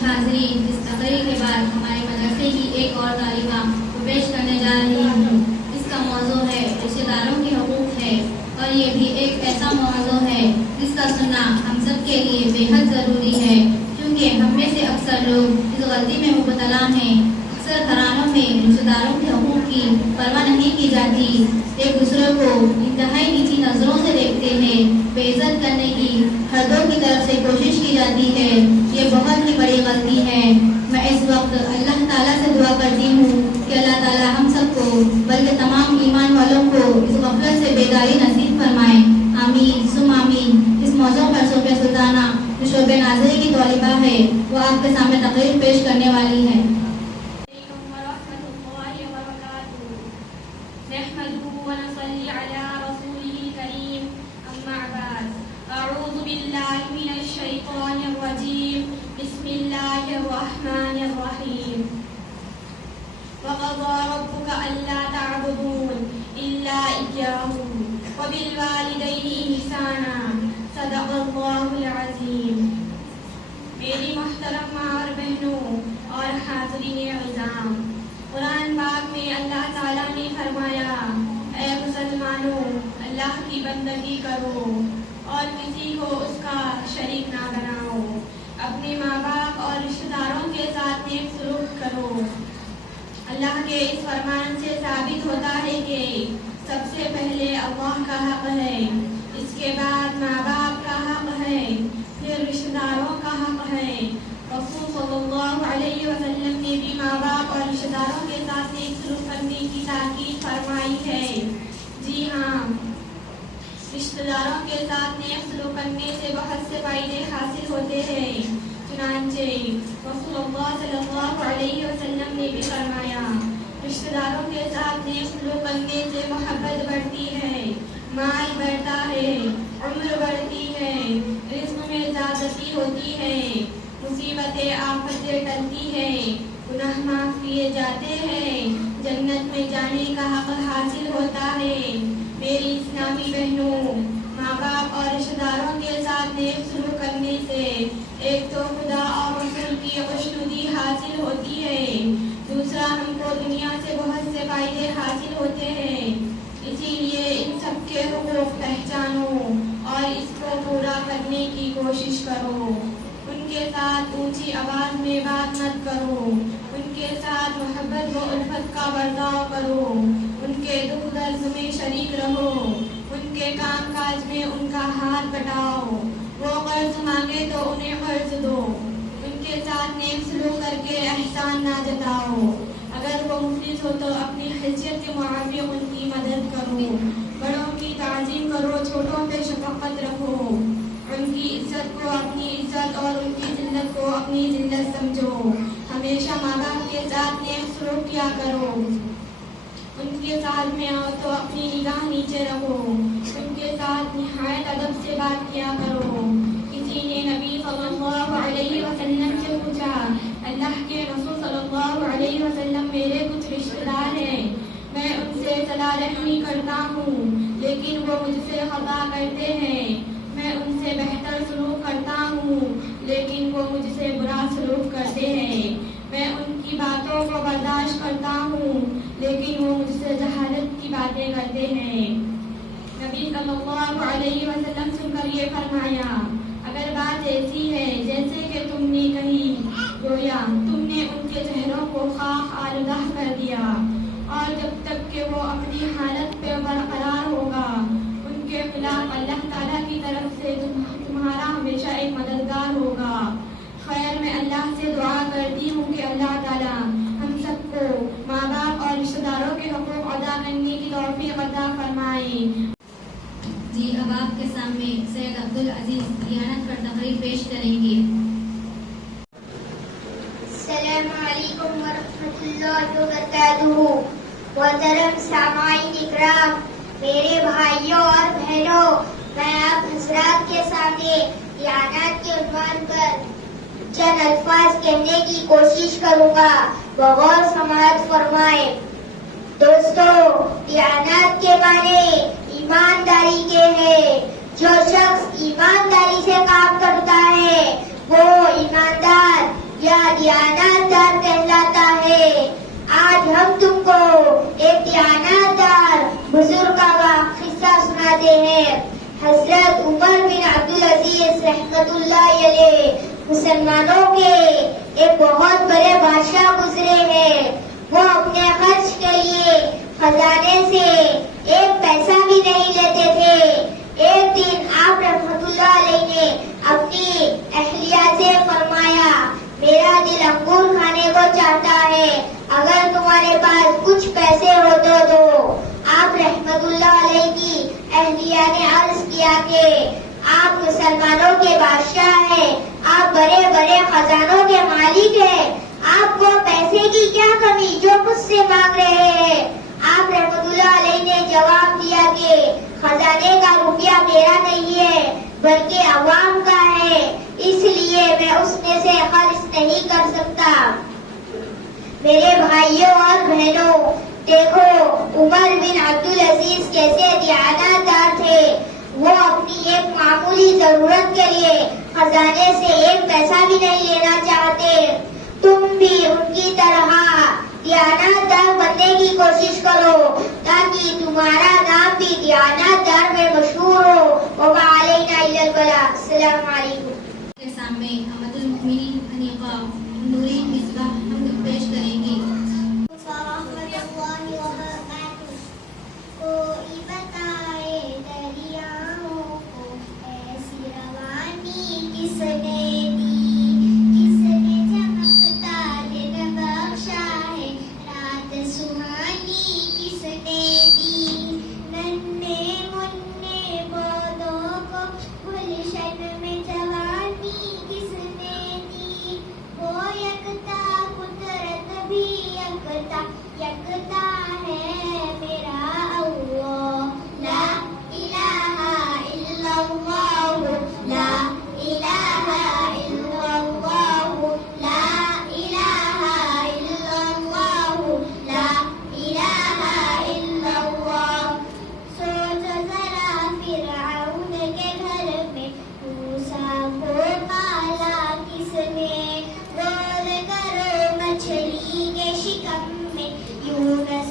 حاضرین، اس تقریر کے بعد ہمارے مدرسے کی ایک اور طالبہ کو پیش کرنے جا رہی ہوں۔ اس کا موضوع ہے رشتہ داروں کے حقوق ہے، اور یہ بھی ایک ایسا موضوع ہے جس کا سننا ہم سب کے لیے بے حد ضروری ہے، کیونکہ ہم میں سے اکثر لوگ اس غلطی میں مبتلا ہیں۔ اکثر گھرانوں میں رشتہ داروں کے حقوق کی پرواہ نہیں کی جاتی، ایک دوسرے کو انتہائی نیچی نظروں سے دیکھتے ہیں، بے عزت کرنے کی ہر دو کی طرف سے کوشش کی جاتی ہے۔ یہ بہت ہی بڑی غلطی ہے۔ میں اس وقت اللہ تعالیٰ سے دعا کرتی ہوں کہ اللہ تعالیٰ ہم سب کو بلکہ تمام ایمان والوں کو اس غفلت سے بیداری نصیب فرمائے، آمین ثم آمین۔ اس موضوع پر صوفیہ سلطانہ جو شعبہ ناظری کی طالبہ ہے، وہ آپ کے سامنے تقریر پیش کرنے والی ہے۔ بسم الله الرحمن الرحيم وقضى ربك ألا تعبدون إلا إياه وبالوالدين إحسانا صدق الله العظيم۔ میری محترم ماں اور بہنوں اور حاضرین عظام، قرآن پاک میں اللہ تعالیٰ نے فرمایا، اے مسلمانوں، اللہ کی بندگی کرو اور کسی کو اس کا شریک نہ بناؤ، اپنے ماں باپ اور رشتہ داروں کے ساتھ نیک سلوک کرو۔ اللہ کے اس فرمان سے ثابت ہوتا ہے کہ سب سے پہلے اللہ کا حق ہے، اس کے بعد ماں باپ کا حق ہے، پھر رشتہ داروں کا حق ہے۔ رسول صلی اللہ علیہ وسلم نے بھی ماں باپ اور رشتہ داروں کے ساتھ نیک سلوک کرنے کی تاکید فرمائی ہے۔ جی ہاں، رشتہ داروں کے ساتھ نیک سلوک کرنے سے بہت سے فائدے حاصل ہوتے ہیں۔ چنانچہ رسول اللہ صلی اللہ علیہ وسلم نے بھی فرمایا، رشتہ داروں کے ساتھ نیک سلوک کرنے سے محبت بڑھتی ہے، مال بڑھتا ہے، عمر بڑھتی ہے، رزق میں زیادتی ہوتی ہے، مصیبتیں آفتیں ٹلتی ہیں، گناہ معاف کیے جاتے ہیں، جنت میں جانے کا حق حاصل ہوتا ہے۔ میری اسلامی بہنوں، ماں باپ اور رشتہ داروں کے ساتھ نیک سلوک کرنے سے ایک تو خدا اور رسول کی خوشنودی حاصل ہوتی ہے، دوسرا ہم کو دنیا سے بہت سے فائدے حاصل ہوتے ہیں۔ اسی لیے ان سب کے حقوق پہچانو اور اس کو پورا کرنے کی کوشش کرو۔ ان کے ساتھ اونچی آواز میں بات مت کرو، ان کے ساتھ محبت و الفت کا برتاؤ کرو، ان کے دکھ درد میں شریک رہو، ان کے کام کاج میں ان کا ہاتھ بٹاؤ، وہ قرض مانگے تو انہیں قرض دو، ان کے ساتھ نیک سلوک کر کے احسان نہ جتاؤ، اگر وہ مفلس ہو تو اپنی حیثیت کے موافق ان کی مدد کرو، بڑوں کی تعظیم کرو، چھوٹوں پہ شفقت رکھو، ان کی عزت کو اپنی عزت اور ان کی ذلت کو اپنی ذلت سمجھو، ہمیشہ ماں باپ کے ساتھ نیک سلوک کیا کرو، ان کے ساتھ میں آؤ تو اپنی نگاہ نیچے رکھو، ان کے ساتھ نہایت ادب سے بات کیا کرو۔ کسی نے نبی صلی اللہ علیہ وسلم سے پوچھا، اللہ کے رسول صلی اللہ علیہ وسلم، میرے کچھ رشتہ دار ہیں، میں ان سے صلہ رحمی کرتا ہوں لیکن وہ مجھ سے خطا کرتے ہیں، میں ان سے بہتر سلوک کرتا ہوں لیکن وہ مجھ سے برا سلوک کرتے ہیں، میں ان کی باتوں کو برداشت کرتا ہوں لیکن وہ مجھ سے جہالت کی باتیں کرتے ہیں۔ نبی صلی اللہ علیہ وسلم سن کر یہ فرمایا، اگر بات ایسی ہے جیسے کہ تم نے کہی، گویا تم نے ان کے چہروں کو خاک آلودہ کر دیا، اور جب تک کہ وہ اپنی حالت پہ برقرار ہوگا ان کے خلاف اللہ تعالیٰ کی طرف سے تمہارا ہمیشہ ایک مددگار ہوگا۔ خیر، میں اللہ سے دعا کرتی ہوں کہ اللہ تعالیٰ ہم سب کو ماں باپ اور رشتہ داروں کے حقوق ادا کرنے کی توفیق عطا فرمائے۔ جی، اب آپ کے سامنے سید عبدالعزیز دیانت پر تقریر پیش کریں گے۔ السلام علیکم ورحمۃ اللہ وبرکاتہ۔ محترم سامعین اکرام، میرے بھائیوں اور بہنوں، میں آپ حضرات کے سامنے دیانت کے عنوان پر چند الفاظ کہنے کی کوشش کروں گا، بغور سماعت فرمائیں۔ دوستو، دیانت کے معنی ایمانداری کے ہیں۔ جو شخص ایمانداری سے کام کرتا ہے وہ ایماندار دیانت دار کہلاتا ہے. آج ہم تم کو ایک دیانت دار بزرگ کا قصہ سناتے ہیں. حضرت عمر بن عبدالعزیز رحمت اللہ علیہ مسلمانوں کے ایک بہت بڑے بادشاہ گزرے ہیں. وہ اپنے خرچ کے لیے خزانے سے ایک پیسہ بھی نہیں لیتے تھے. ایک دن آپ رحمت اللہ علیہ نے اپنی اہلیہ سے فرمایا میرا دل انگور کھانے کو چاہتا ہے, اگر تمہارے پاس کچھ پیسے ہو تو دو. آپ رحمت اللہ علیہ کی اہلیہ نے عرض کیا کہ آپ مسلمانوں کے بادشاہ ہیں, آپ بڑے بڑے خزانوں کے مالک ہیں, آپ کو پیسے کی کیا کمی جو مجھ سے مانگ رہے ہیں. آپ رحمت اللہ علیہ نے جواب دیا کہ خزانے کا روپیہ میرا نہیں ہے بلکہ عوام کا ہے, اس لیے میں اس میں سے خرچ نہیں کر سکتا. میرے بھائیوں اور بہنوں, دیکھو عمر بن عبدالعزیز کیسے دیانت دار تھے. وہ اپنی ایک معمولی ضرورت کے لیے خزانے سے ایک پیسہ بھی نہیں لینا چاہتے. تم بھی ان کی طرح دیانت دار بننے کی کوشش کرو تاکہ تمہارا نام بھی دیانت دار میں مشہور ہو. وما علینا الا البلاغ. السلام علیکم. کے سامنے احمد المؤمنین حنیفہ نوری مصباح ہم پیش کریں گے. کوئی بتائے دریاؤں کو ایسی روانی کس نے دی, کس نے چمکتا دن بخشا ہے, رات سہانی کس نے دی. ننھے منھے پودوں کو گلشن میں جوانی کس نے دی. وہ یکتا قدرت بھی یکتا یکتا ہے میرا اللہ. لا الہ الا اللہ, لا الہ الا اللہ, لا الہ الا اللہ, لا الہ الا اللہ. سوچو ذرا فرعون کے گھر میں موسیٰ کو پالا کس نے, غور کرو مچھلی کے شکم میں یونس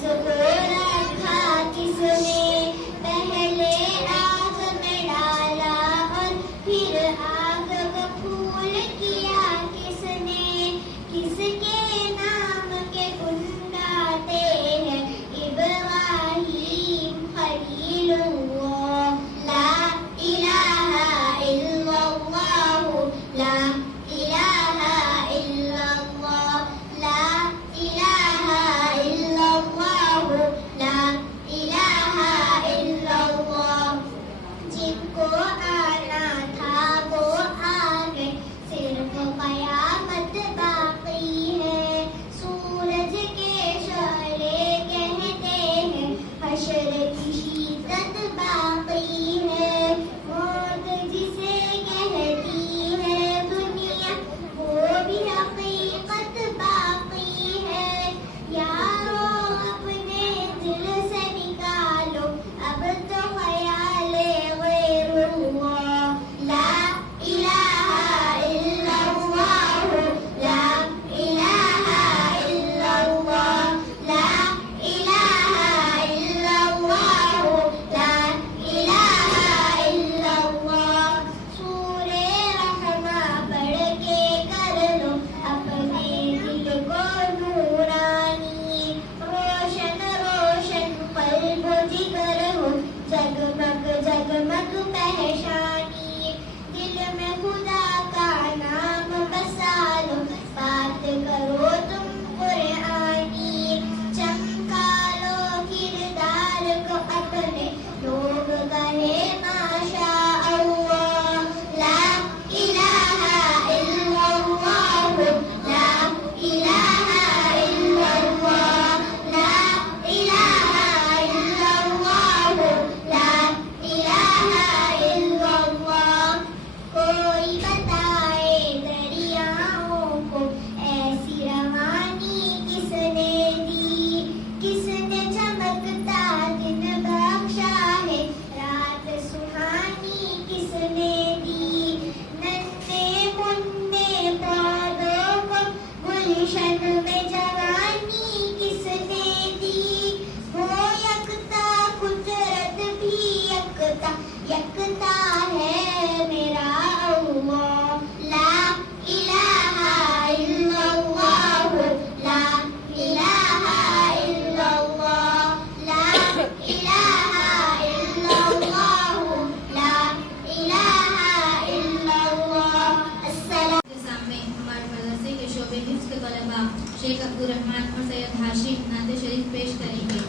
شعبے حفظ کے طلباء شیخ عبدالرحمان اور سید ہاشم نعت شریف پیش کریں گے.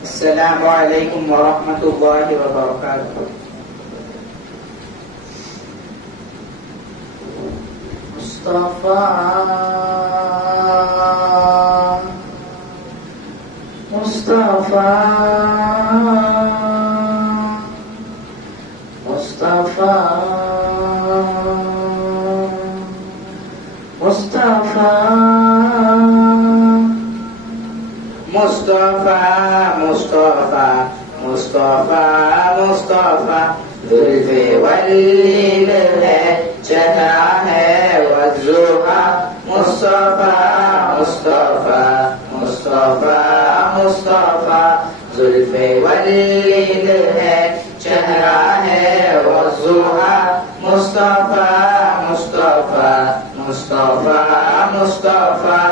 السلام علیکم ورحمۃ اللہ وبرکاتہ. مصطفیٰ مصطفیٰ مصطفیٰ مصطفیٰ مصطفیٰ مصطفیٰ مصطفیٰ مصطفیٰ زلف واللیل ہے چہرہ ہے والضحیٰ مصطفیٰ مصطفیٰ مصطفیٰ مصطفیٰ زلف واللیل ہے چہرہ ہے والضحیٰ مصطفیٰ مصطفیٰ مصطفیٰ مصطفیٰ.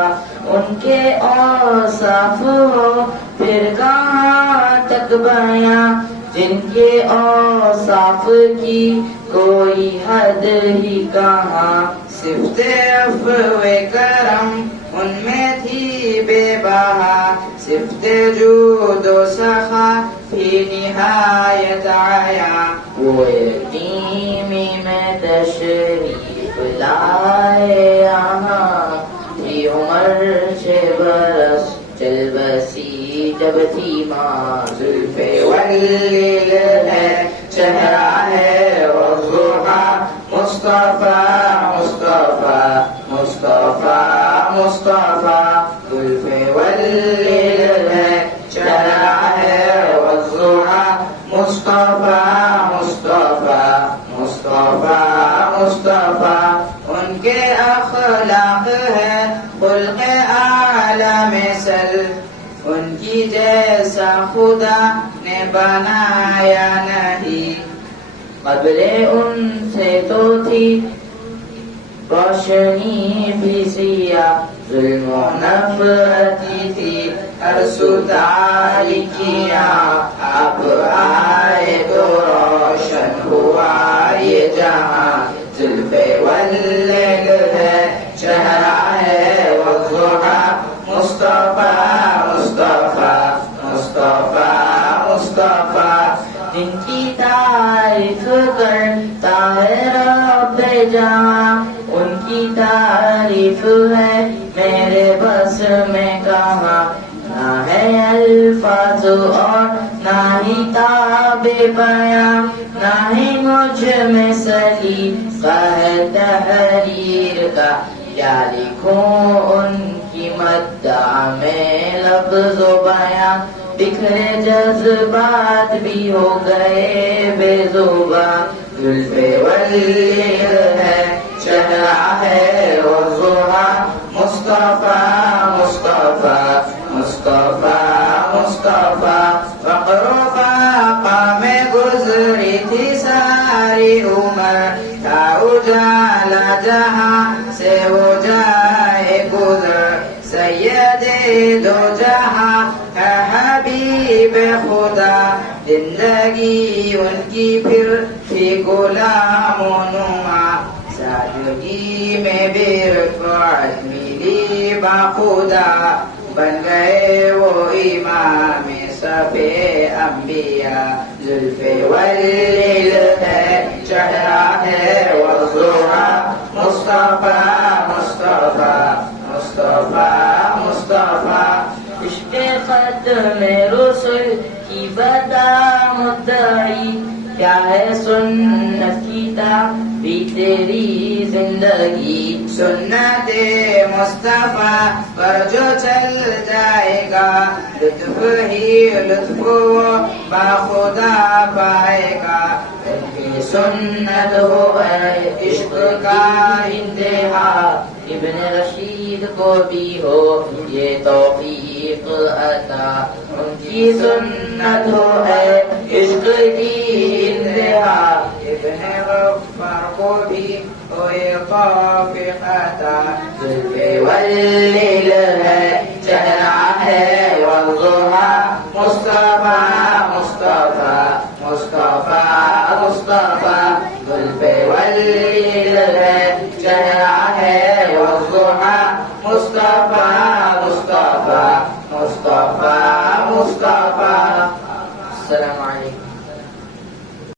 ان کے اوصاف ہو پھر کہاں تک بیاں، جن کے اوصاف کی کوئی حد ہی کہاں. صفت عفو کرم ان میں تھی بے بہا، صفت جود و سخا فی نہایت آیا. وہ یتیمی میں تشریف لائے یہاں، تھی عمر 6 برس چل بسی جب تھی ماں. زلف واللیل ہے چہرہ ہے والضحیٰ مصطفیٰ مصطفیٰ مصطفیٰ مصطفیٰ. زلف واللیل ہے چہرہ ہے والضحیٰ مصطفیٰ مصطفیٰ مصطفیٰ مصطفیٰ. ان کے اخلاق ہے خلق اعلی مثل، ان کی جیسا خدا نے بنایا نہیں. قبل ان سے تو تھی روشنی بھی سیاہ، ظلم و نفرتی تھی ہر سدائی کیا. آپ آئے تو روشن ہوا یہ جہاں. زلف واللیل ہے چہرہ ہے والضحیٰ مصطفیٰ مصطفیٰ مصطفیٰ مصطفیٰ. جن کی تعریف کرتا ہے رب جہاں، ان کی تعریف ہے میرے بس میں کہاں. نہ ہے الفاظ اور نہ ہی تاب بیاں، نہ ہی مجھ میں سلیقہ ہے تحریر کا. کیا لکھوں ان کی مدح میں لفظ و بیاں، بکھرے جذبات بھی ہو گئے بے زباں. زلف واللیل ہے چہرہ ہے والضحیٰ مصطفیٰ مصطفیٰ مصطفیٰ مصطفیٰ. فقر و فاقہ میں گزری تھی ساری عمر، تھا اجالا جہاں سے وہ جائے گزر. سید دو جہاں ہے حبیب خدا، زندگی ان کی پھر تھی غلام و نما. سادگی میں بے رفعت ملی باخدا، بن گئے وہ امام صفِ انبیاء. زلف واللیل ہے چہرہ ہے والضحیٰ مصطفیٰ مصطفیٰ مصطفیٰ مصطفیٰ. عشق ختم رسل کی بدا مدعی، کیا ہے سنت کی تعبیر تیری زندگی. سنت مصطفیٰ پر جو چل جائے گا، لطف ہی لطف باخدا پائے گا. ان کی سنت ہو ہے عشق کا انتہا، ابن رشید کو بھی ہو یہ توفیق عطا. ان کی سنت ہو ہے عشق کی انتہا، ابن غفار کو بھی ہو یہ توفیق عطا. زلف واللیل